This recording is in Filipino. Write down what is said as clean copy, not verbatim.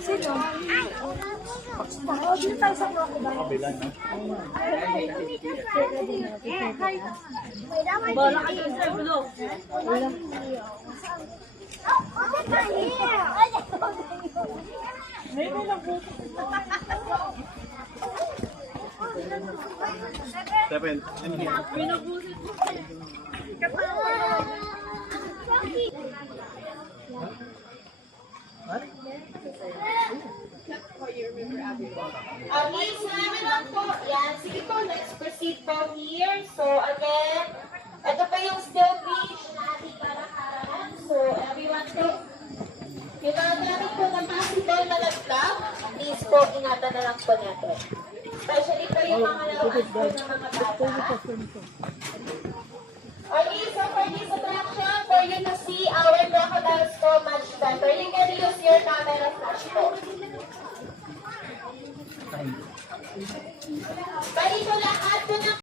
Sino? Dito tayo sa crocodile. Kabila na. Bala ka dun sa gulo. Wala. May nabuto. Seven. Needs namin lang po. Yan. Sige po, let's proceed po here. So again, ito pa yung still beach na ating parang So everyone po, yung mga gamit po na possible na naglag, please po, ingatan na lang po natin. Especially po yung mga laruan po ng mga bata. Okay, so for this attraction, for you to see our crocodiles po much better, you can use your camera flash po. Bali po lahat po ng